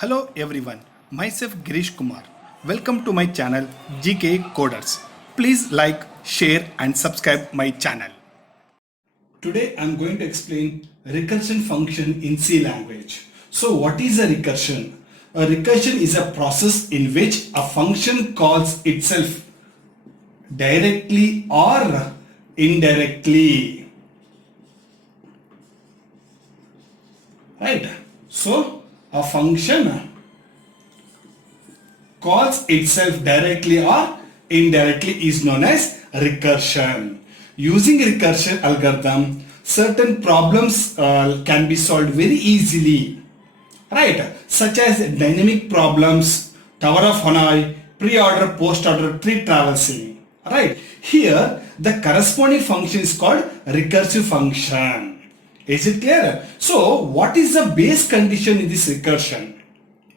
Hello everyone, myself Girish Kumar. Welcome to my channel GK Coders. Please like, share and subscribe my channel. Today I am going to explain recursion function in C language. So what is a recursion? A recursion is a process in which a function calls itself directly or indirectly. Right? So a function calls itself directly or indirectly is known as recursion. Using recursion algorithm, certain problems can be solved very easily, right? Such as dynamic problems, Tower of Hanoi, pre-order, post-order, tree traversing, right? Here, the corresponding function is called recursive function. Is it clear? So, what is the base condition in this recursion?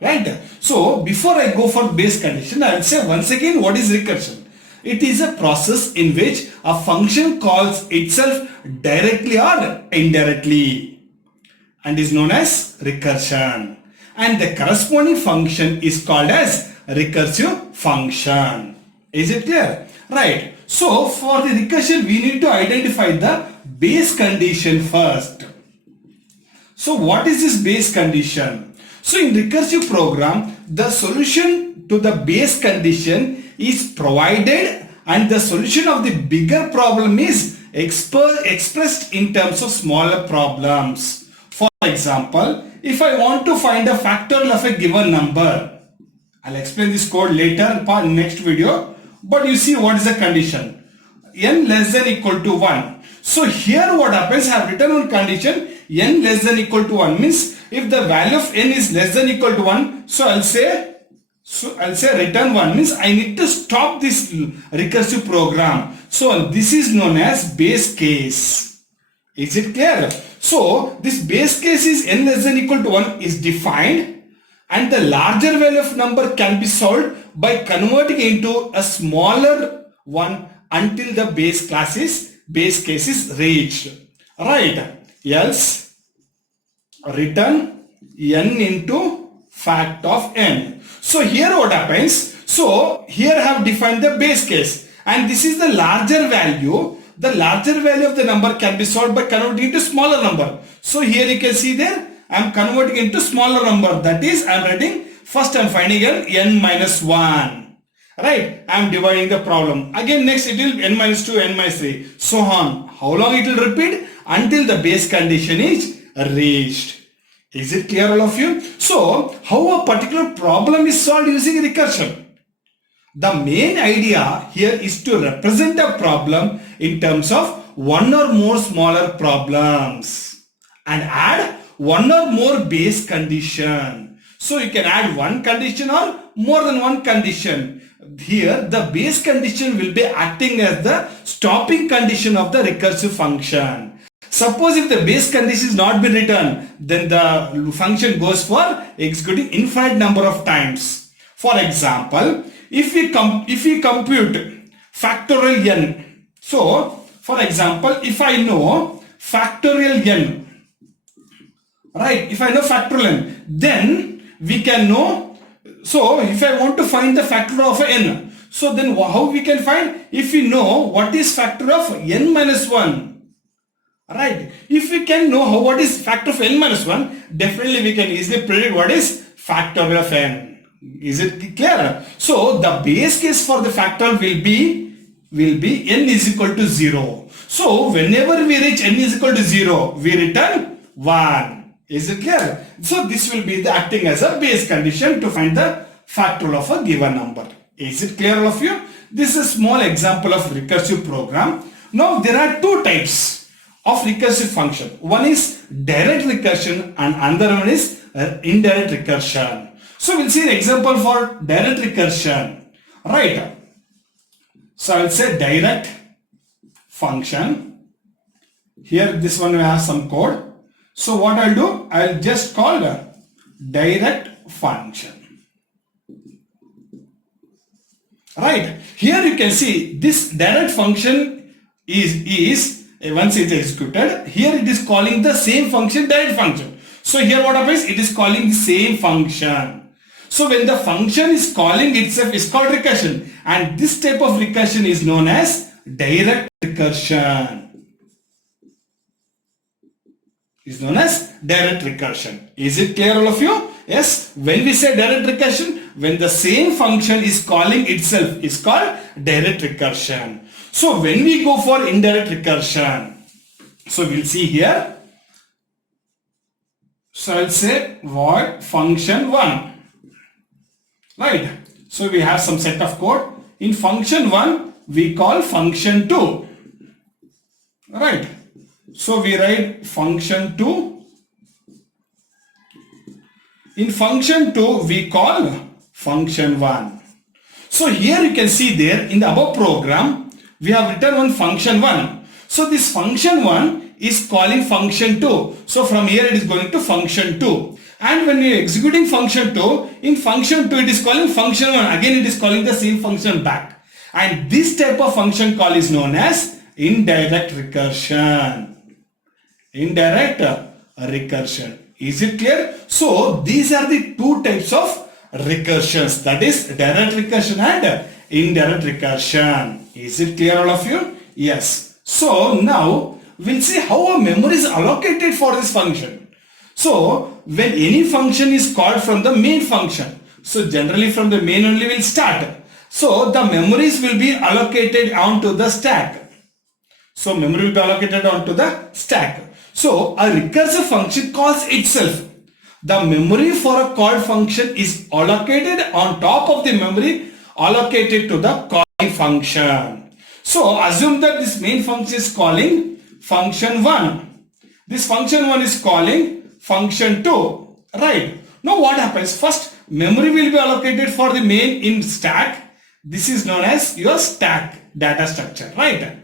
Right? So, before I go for base condition, I will say once again what is recursion. It is a process in which a function calls itself directly or indirectly and is known as recursion. And the corresponding function is called as recursive function. Is it clear? Right. So, for the recursion, we need to identify the base condition first. So, what is this base condition? So, in recursive program, the solution to the base condition is provided and the solution of the bigger problem is expressed in terms of smaller problems. For example, if I want to find a factorial of a given number, I'll explain this code later in next video, but you see what is the condition? N less than equal to 1. So here what happens, I have written on condition n less than equal to 1 means if the value of n is less than equal to 1, so I'll say return 1 means I need to stop this recursive program. So this is known as base case. Is it clear? So this base case is n less than equal to 1 is defined and the larger value of number can be solved by converting into a smaller one until the base case is reached. Right? Else return n into fact of n. So here what happens? So here I have defined the base case and this is the larger value. The larger value of the number can be solved by converting into smaller number. So here you can see there I am converting into smaller number. That is I am writing first I am finding n minus 1. Right? I am dividing the problem. Again next it will n minus 2, n minus 3. So on. How long it will repeat? Until the base condition is reached. Is it clear all of you? So how a particular problem is solved using recursion? The main idea here is to represent a problem in terms of one or more smaller problems and add one or more base condition. So you can add one condition or more than one condition. Here the base condition will be acting as the stopping condition of the recursive function. Suppose if the base condition is not been returned, then the function goes for executing infinite number of times. For example, if we compute factorial n. So, for example, if I know factorial n, right, if I know factorial n, then we can know, so if I want to find the factorial of n, so then how we can find? If we know what is factorial of n minus 1, right, if we can know what is factor of n minus 1, definitely we can easily predict what is factorial of n. Is it clear? So the base case for the factorial will be n is equal to 0. So whenever we reach n is equal to 0, we return 1. Is it clear? So this will be acting as a base condition to find the factorial of a given number. Is it clear all of you? This is a small example of recursive program. Now there are two types of recursive function. One is direct recursion and another one is indirect recursion. So we'll see an example for direct recursion. Right. So I'll say direct function. Here this one will have some code. So what I'll do, I'll just call the direct function. Right. Here you can see this direct function is once it is executed, here it is calling the same function direct function. So here what happens? It is calling the same function. So when the function is calling itself is called recursion, and this type of recursion is known as direct recursion. Is known as direct recursion. Is it clear, all of you? Yes. When we say direct recursion, when the same function is calling itself is called direct recursion. So when we go for indirect recursion, so we'll see here. So I'll say void function 1. Right. So we have some set of code. In function 1, we call function 2. Right. So we write function 2. In function 2, we call function 1. So here you can see there in the above program, we have written one function 1. So this function 1 is calling function 2. So from here it is going to function 2. And when we are executing function 2, in function 2 it is calling function 1. Again it is calling the same function back. And this type of function call is known as indirect recursion. Indirect recursion. Is it clear? So these are the two types of recursions, that is direct recursion and indirect recursion. Is it clear, all of you? Yes. So now we'll see how a memory is allocated for this function. So when any function is called from the main function, so generally from the main only will start. So the memories will be allocated onto the stack. So memory will be allocated onto the stack. So a recursive function calls itself. The memory for a called function is allocated on top of the memory allocated to the calling function. So assume that this main function is calling function 1. This function 1 is calling function 2. Right. Now what happens? First, memory will be allocated for the main in stack. This is known as your stack data structure. Right.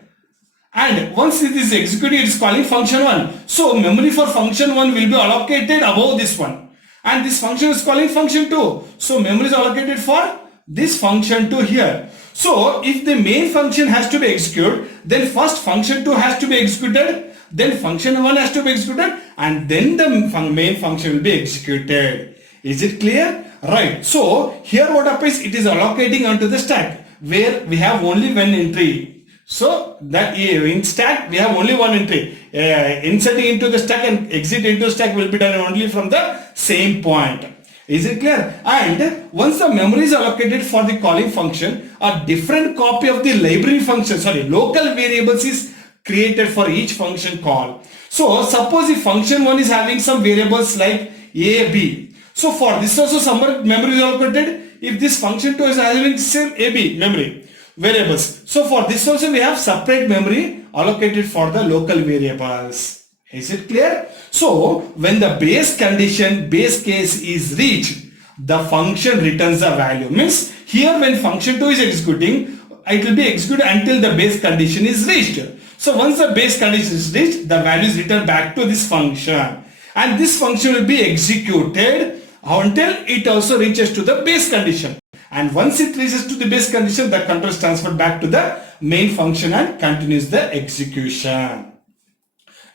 And once it is executed, it is calling function 1. So memory for function 1 will be allocated above this one. And this function is calling function 2. So memory is allocated for this function 2 here. So if the main function has to be executed, then first function 2 has to be executed, then function 1 has to be executed, and then the main function will be executed. Is it clear? Right. So here what happens? It is allocating onto the stack where we have only one entry. So that in stack we have only one entry. Inserting into the stack and exit into stack will be done only from the same point. Is it clear? And once the memory is allocated for the calling function, a different copy of the library function, local variables is created for each function call. So suppose if function 1 is having some variables like a, b. So for this also some memory is allocated. If this function 2 is having same a, b memory variables. So for this also we have separate memory allocated for the local variables. Is it clear? So when the base case is reached, the function returns the value. Means here when function 2 is executing, it will be executed until the base condition is reached. So once the base condition is reached, the value is returned back to this function. And this function will be executed until it also reaches to the base condition. And once it reaches to the base condition, the control is transferred back to the main function and continues the execution.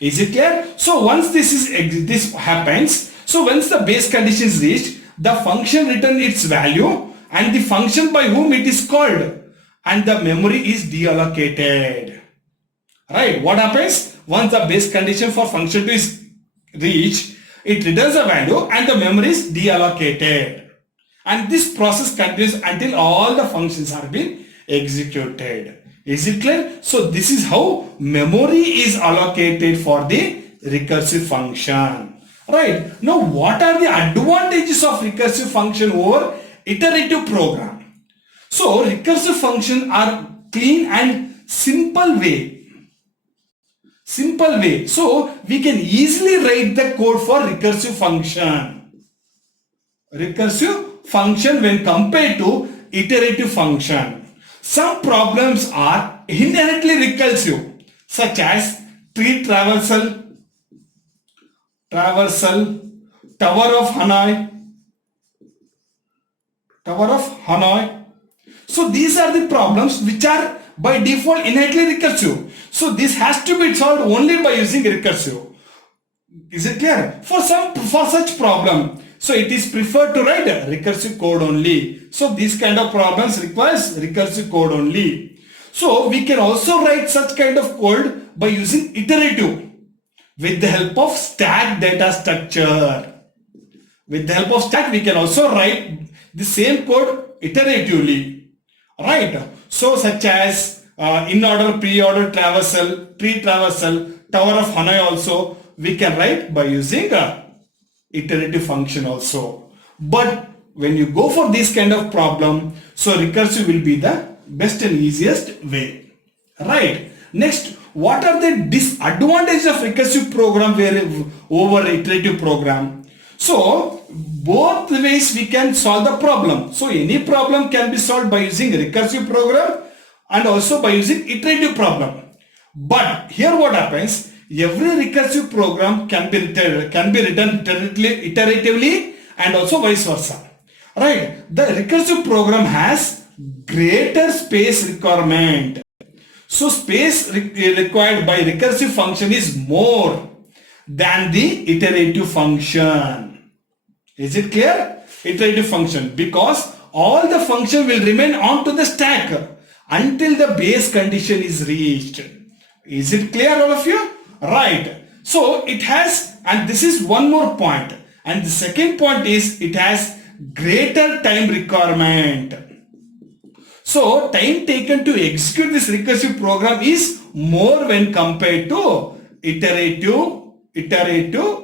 Is it clear? So once this happens, so once the base condition is reached, the function returns its value and the function by whom it is called, and the memory is deallocated. Right? What happens? Once the base condition for function 2 is reached, it returns a value and the memory is deallocated. And this process continues until all the functions are being executed. Is it clear? So this is how memory is allocated for the recursive function. Right. Now what are the advantages of recursive function over iterative program? So recursive functions are clean and simple way. So we can easily write the code for recursive function. Recursive function when compared to iterative function. Some problems are inherently recursive, such as tree traversal, Tower of Hanoi. So these are the problems which are by default innately recursive. So this has to be solved only by using recursive. Is it clear? For such problem, so it is preferred to write recursive code only. So these kind of problems requires recursive code only. So we can also write such kind of code by using iterative with the help of stack data structure. With the help of stack, we can also write the same code iteratively, right? So such as in-order, pre-order, traversal, pre-traversal, Tower of Hanoi also we can write by using a iterative function also. But when you go for this kind of problem, so recursive will be the best and easiest way, right? Next, what are the disadvantages of recursive program over iterative program? So both ways we can solve the problem. So any problem can be solved by using recursive program and also by using iterative problem. But here what happens, every recursive program can be written iteratively and also vice versa, right? The recursive program has greater space requirement. So space required by recursive function is more than the iterative function. Is it clear? Iterative function, because all the function will remain onto the stack until the base condition is reached. Is it clear, all of you? Right. So it has, and this is one more point, and the second point is it has greater time requirement. So time taken to execute this recursive program is more when compared to iterative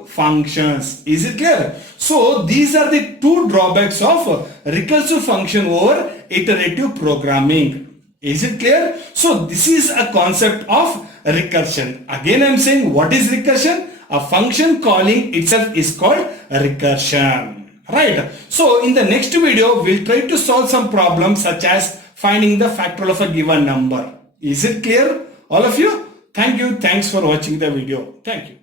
functions. Is it clear? So these are the two drawbacks of recursive function over iterative programming. Is it clear? So this is a concept of recursion. Again I am saying, what is recursion? A function calling itself is called recursion. Right. So in the next video we'll try to solve some problems such as finding the factorial of a given number. Is it clear, all of you? Thank you. Thanks for watching the video. Thank you.